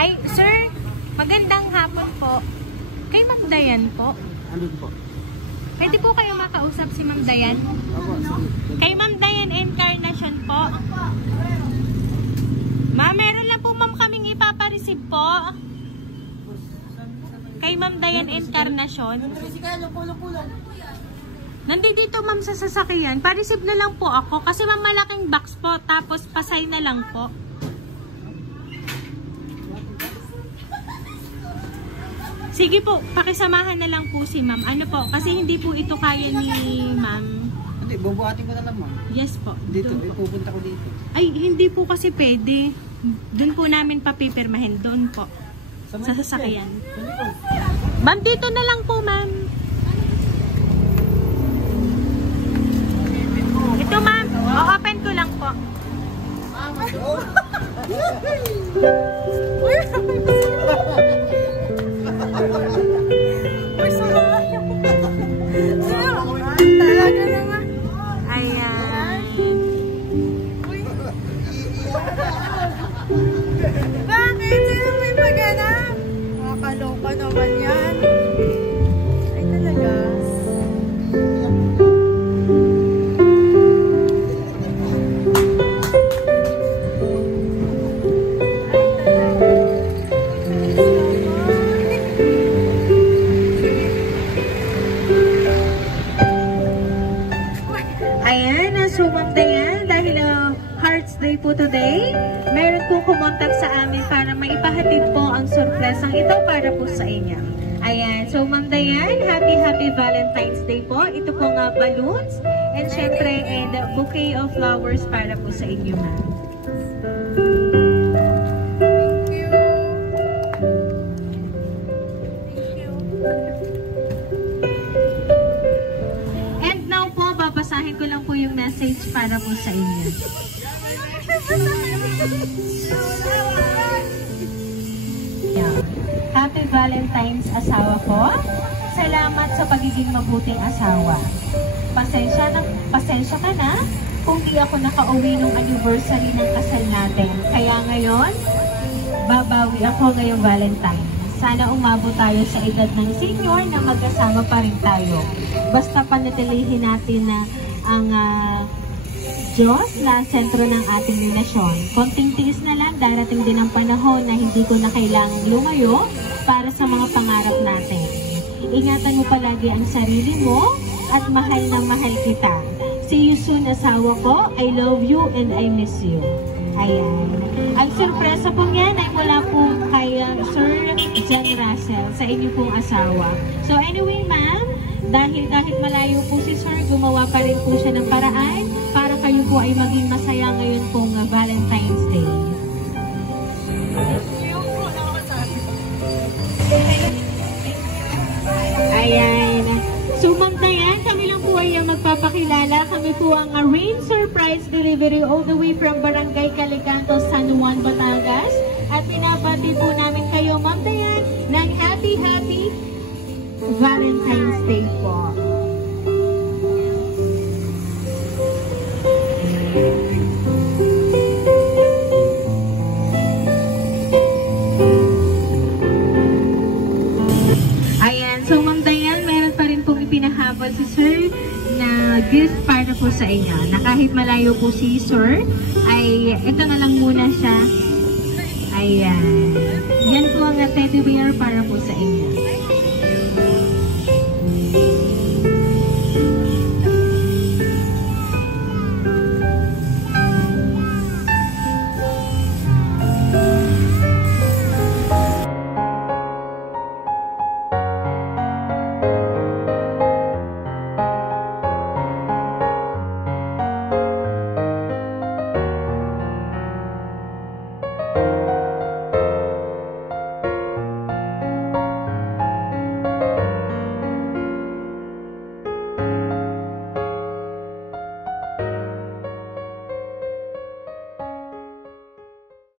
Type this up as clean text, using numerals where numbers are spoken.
Ay, sir, magandang hapon po. Kay Ma'am Dayan po. Ano po? Pwede po kayo makausap si Ma'am Dayan? Kay Ma'am Dayan Encarnacion po. Ma'am, meron lang po ma'am kaming ipapareceive po. Kay Ma'am Dayan Encarnacion. Nandito ma'am sa sasakyan. Pa-receive na lang po ako. Kasi ma'am malaking box po. Tapos pasay na lang po. Sige po, pakisamahan na lang po si ma'am. Ano po, kasi hindi po ito kaya ni ma'am. Hindi, bubuhatin ko na lang ma'am. Yes po. Dito, pupunta ko dito. Ay, hindi po kasi pwede. Doon po namin papipirmahin. Doon po. Sa sasakyan. Ma'am, dito na lang po ma'am. Ito ma'am. O-open ko lang po. Talaga naman. Ayan. Bakit? Sino may paghanap? Makakaloka naman yan. Ay talaga. Ayan, so Ma'am Dayan, dahil Hearts Day po today, meron po kumontak sa amin para maipahatid po ang sorpresang ito para po sa inyo. Ayan, so Ma'am Dayan, happy Valentine's Day po. Ito po nga balloons and syempre and bouquet of flowers para po sa inyo ma'am. Babasahin ko lang po yung message para po sa inyo. Happy Valentine's asawa ko. Salamat sa pagiging mabuting asawa. Pasensya ka na kung di ako nakauwi ng anniversary ng kasal natin. Kaya ngayon, babawi ako ngayong Valentine. Sana umabot tayo sa edad ng senior na magkasama pa rin tayo. Basta panatilihin natin na ang Diyos na sentro ng ating relasyon. Konting tiis na lang, darating din ang panahon na hindi ko na kailangang lumayo para sa mga pangarap natin. Ingatan mo palagi ang sarili mo at mahal na mahal kita. See you soon, asawa ko. I love you and I miss you. Ayan. Ang sorpresa po niyan ay mula po kay Sir John Russell sa inyo pong asawa. So anyway ma'am, dahil kahit malayo po si Sir, gumawa pa rin po siya ng paraan para kayo po ay maging masaya ngayon pong Valentine's Day. Ayan. So Ma'am Dayan, kami lang po ay magpapakilala. Kami po ang Rain Surprise Delivery all the way from Barangay Calicanto, San Juan, Batangas. At pinapati po namin kayo, Ma'am Dayan, ng happy Valentine's Day po. Ayan, so Ma'am Dayan, meron pa rin pong ipinahabol si Sir na gift para po sa inyo. Na kahit malayo po si Sir, ay ito na lang muna siya. Ayan. Yan po ang teddy bear para po sa inyo.